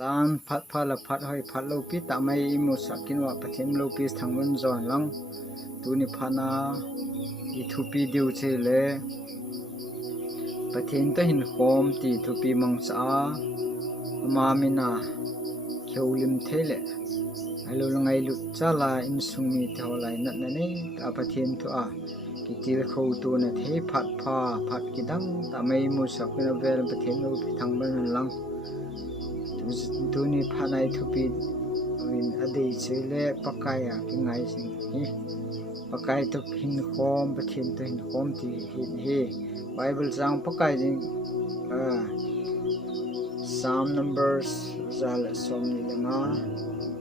San phat pha la phat hoi phat lo pi ta mai mu sakin wa pathin lo pi thangban zon lang tu ni phana I thu pi diu che le pathin to hin khom ti thu pi mang cha ma mina kheulim thele alo langai lu chala in sungmi tholai nat na nei ta pathin thu a ki til kho tu na the phat pha phat ki dang ta mai mu sakin vel pathin lo pi thangban lang tu ni phanai thu pi win adei chele pakaya ki ngai sing hi pakai to hin khom pathin to hin khom ti hi bible jang pakai jing psalm numbers zal som ni lama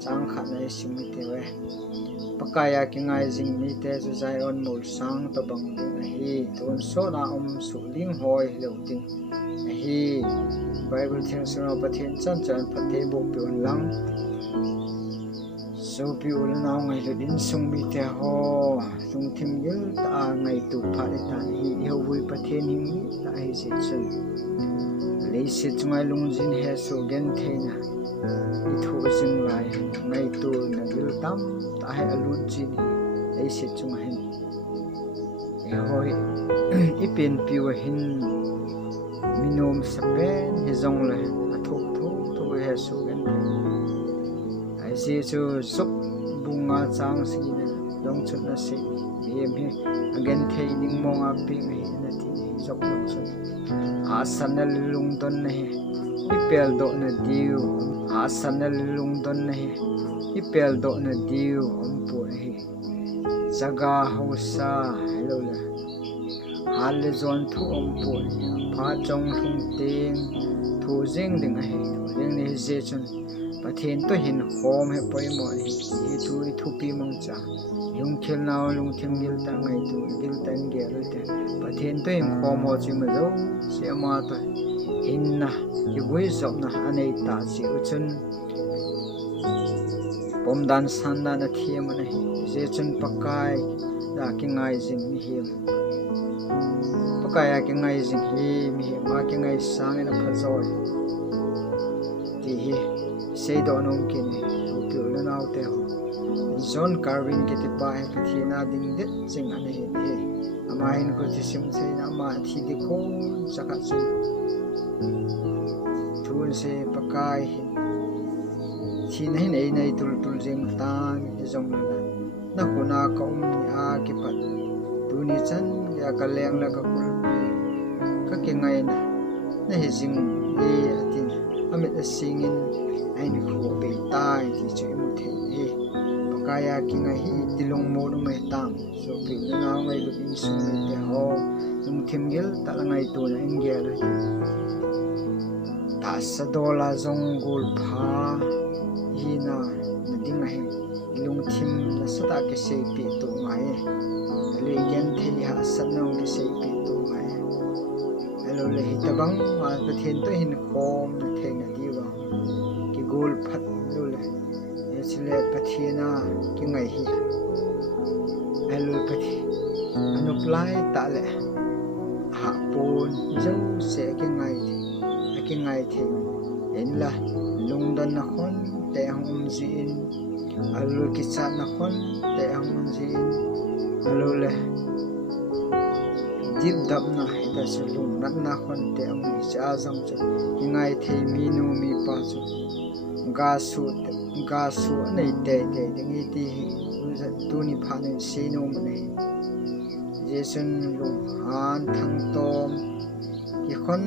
chang khat nai simi te we pakaya ki ngai jing mi te zu zai on mul sang to bang ding hi ton so na su ling hoi lo ting hi bible thing sura pathin chan chan phathe bo pi on lang so pi ul naw ngai lu din sung mi te ho sung thim gil ta ngai tu pha ta hi ho vui pathin hing ta hi se chun le se chungai lung jin he so gen theina I thu jing lai ngai tu na gil tam ta hai alun jin le se chungai hin e hoi I pen piu hin minom sapen he zong le athok thu he so gen ai se chu sok bunga chang si na dong chut na si em he again thei ning mong a pi hi na ti sok nok chut asanal lung don na he ipel do na diu asanal lung don na he ipel do na diu om pu hi jaga hausa hello la hal zon thu om pu pha chong thung teng thu jing ding a he jing ni je chun pathin to hin khom he poi mo hi thu thu pi mong cha yung khel naw lung thim gil ta ngai tu gil tan ge lu te pathin to hin khom mo chi ma zo se ma to hin na ki goi zop na anei ta chi uchun pom dan san na na thiam na hi je chun pakai da ki ngai jing ni hi pakaya ki ngai jing hi mi ma ki ngai sang na phazoi ti hi sei do nong ki ni pu na naw te ho John Carvin ki ti pa he pathina ding det ching ane he ama hin ko ti sim sei na ma thi di ko chaka chu thun se pakai thi nei nei nei tul jing tang he jong na ko na ko ni a ki pat tu ni chan ya ka leng la ka kul ka ki ngai na he jing e atin amit a singin ai ni ko be tai ti chu mu the he pakaya ki ngai hi tilong mo no mai tam so pi na ngai lu in sum me te ho nung thim gil ta la ngai tu na in ge la ta sa dola zong gul pha hi na ding ai lung thim na sa ta ke se pi tu mai le gen the ha sa nong ke se pi tu mai hello le hi ta bang ma pa then to hin khom na the na di wa ki gul phat lu le chile pathina ki ngai hi hello pathi anuplai ta le ha pon zo se ki ngai the en la lungdan na khon te hong ji in alu ki chat na khon te hong ji in alu le dip dap na ta se lung nat na khon te ang ni cha jang chu ki ngai the mi nu mi pa chu ga su nei te ding I ti tu ni pha nei se no ma nei jesun lu han thang tom ki khon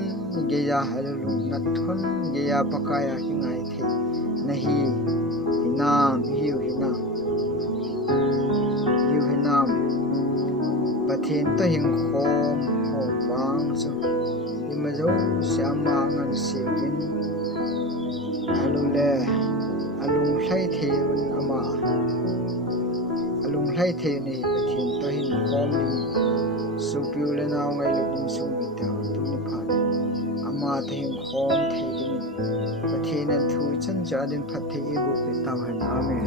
ge ya hal lu nat khon ge ya pakaya ki ngai the nahi hinam hiu hinam pathin to hing khom ho wang chu imazo syama ngan sewin alule alung hlai the ama alung hlai the ni pathin to hin khom ni su piu le naw ngai lu in su mi ta tu ni pha ama the hin khom the ni pathin na thu chan cha din phat the bu pe taw han amen